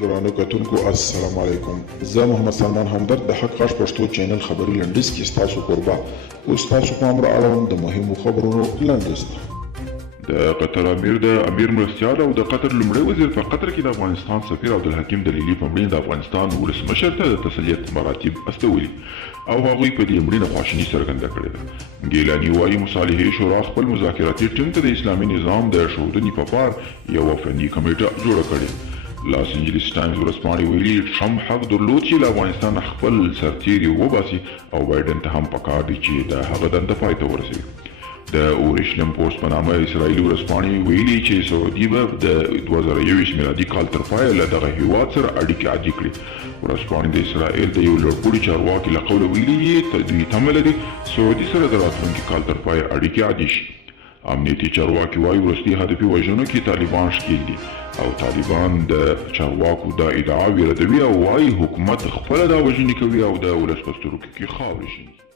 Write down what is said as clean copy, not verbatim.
درانه کتونکو السلام علیکم. زه محمد سلمان همدرد د حق غږ پښتو چینل خبري لنډیز کې ستاسو کوربه اوس تاسو پام را اړوم د مهمو خبرونو لنډیز ته. د قطر امیر د امیر مرستیال او د قطر لومړی وزیر په قطر کې د افغانستان سفیر عبدالحکیم دلیلي په مړینه د افغانستان ولسمشر ته د تسلیت مراتب استولي او هغوی په دې مړینه خواشیني څرګنده کړې ده. ګیلاني وایي مصالحې شورا خپل مذاکراتي ټیم ته د اسلامي نظام د ښودنې په پار یوه فني کمیټه جوړه کړې. لاس انجلیس ټایمز ورځپاڼې ویلي ټرمپ حق درلود چې له افغانستان خپل سرتیري وباسي او بایډن ته هم پکار دی چې د هغه دنده پای ته ورسوي. د اورشلیم پوسټ په نامه اسرائیلي ورځپاڼې ویلي چې سعودي به د 2021 میلادي کال تر پایه له دغه هیواد سره اړیکې عادي کړي. ورځپاڼې د اسرائیل د یو لوړپوړي چارواکي له قوله ویلي دوی تمه لري سعودي سره د راتلونکي کال تر پایه اړیکې عادي شي. امنیتي چارواکي وایي وروستي هدفي وژنو کې طالبان ښکېل دي او طالبان د چارواکو دا ادعاوې ردوي او وایي حکومت خپله دا وژنې کوي او د ولس په سترګو کې خاورې شیندي.